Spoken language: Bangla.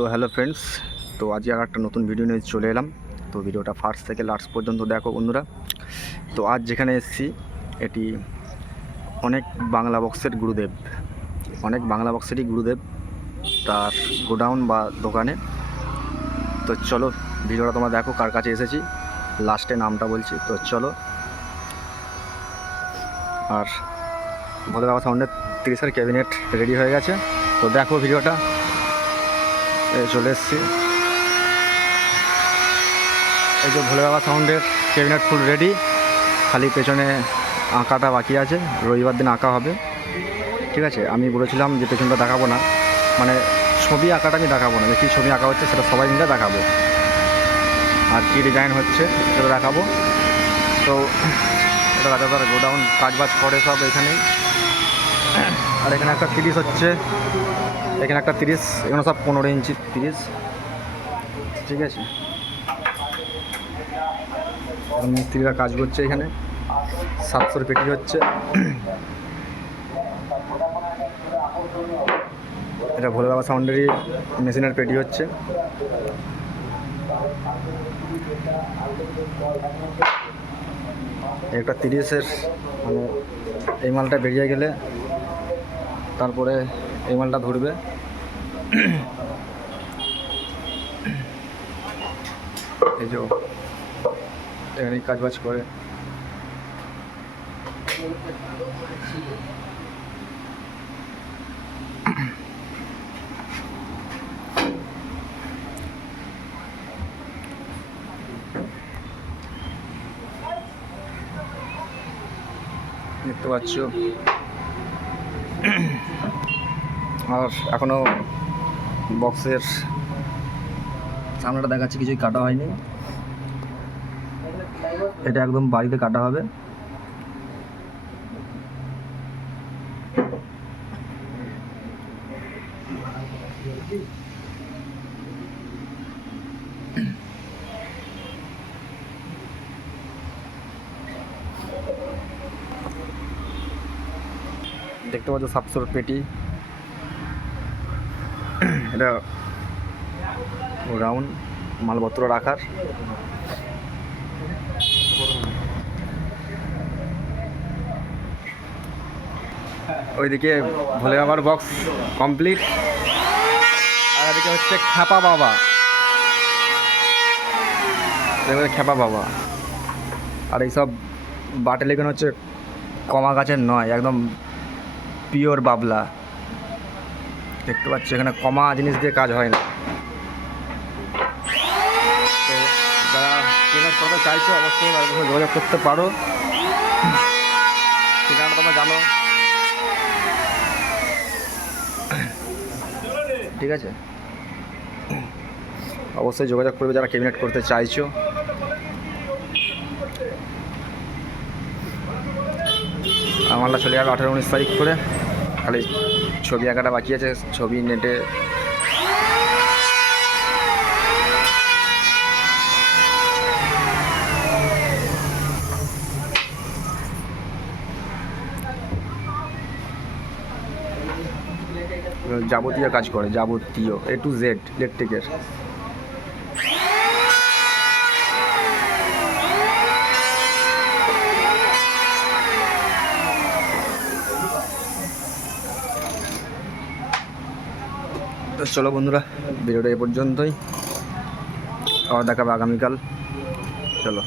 তো হ্যালো ফ্রেন্ডস, তো আজকে আর একটা নতুন ভিডিও নিয়ে চলে এলাম। তো ভিডিওটা ফার্স্ট থেকে লাস্ট পর্যন্ত দেখো বন্ধুরা। তো আজ যেখানে এসেছি, এটি অনেক বাংলা বক্সের গুরুদেব। অনেক বাংলা বক্সেরই গুরুদেব তার গোডাউন বা দোকানে। তো চলো ভিডিওটা তোমরা দেখো কার কাছে এসেছি। লাস্টে নামটা বলছি, তো চলো। আর ভোলে বাবা সাউন্ডের তিরিশের ক্যাবিনেট রেডি হয়ে গেছে। তো দেখো ভিডিওটা চলে এসছি। এই যে ভোলে বাবা সাউন্ডের ক্যাবিনেট ফুল রেডি খালি পেছনে আঁকাটা বাকি আছে, রবিবার দিন আঁকা হবে। ঠিক আছে, আমি বলেছিলাম যে পেছনটা দেখাবো না। মানে ছবি আঁকাটা আমি দেখাবো না, যে কী ছবি আঁকা হচ্ছে সেটা সবাই মিলে দেখাবো। আর কী ডিজাইন হচ্ছে সেটা দেখাবো। তো, এটা রাজাদার গোডাউন কাজবাজ করে সব এখানেই। আর এখানে একটা তিরিশ হচ্ছে। এখানে একটা তিরিশ, এখানে সব পনেরো ইঞ্চি তিরিশ। ঠিক আছে? মিস্ত্রিরা কাজ করছে এখানে। সাতশোর পেটি হচ্ছে। এটা ভোলে বাবা সাউন্ডেরই মেশিনের পেটি হচ্ছে। একটা তিরিশের মানে এই মালটা বেরিয়ে গেলে তারপরে এই মালটা ধরবে। এই যে এখানে কাজ বাজ করে। দেখতে পাচ্ছ? আর এখনও বক্সের সামনেটা দেখাচ্ছে, কিছুই কাটা হয়নি। এটা একদম বাড়িতে কাটা হবে। দেখতে পাচ্ছ, সাতশোর পেটি। এটা রাউন্ড মালপত্র রাখার। ওইদিকে ভোলে বাবার বক্স কমপ্লিট আর এদিকে হচ্ছে খ্যাপা বাবা। খ্যাপা বাবা। আর এইসব বাটেল এখানে হচ্ছে কমা গাছের নয়, একদম পিওর বাবলা। দেখতে পাচ্ছি, এখানে কমা জিনিস দিয়ে কাজ হয় না। তো যারা চাইছো, অবশ্যই যোগাযোগ করতে পারো। ঠিকানাটা তোমরা জানো। ঠিক আছে? অবশ্যই যোগাযোগ করবে যারা ক্যাবিনেট করতে চাইছো। আমারটা চলে যাবে আঠারো উনিশ তারিখ করে। খালি ছবি আঁকাটা বাকি আছে, ছবি নেটে। যাবতীয় কাজ করে, যাবতীয় এ টু জেড ইলেকট্রিকের তো চলো বন্ধুরা ভিডিওটা এ পর্যন্তই। আবার দেখাবো আগামীকাল। চলো।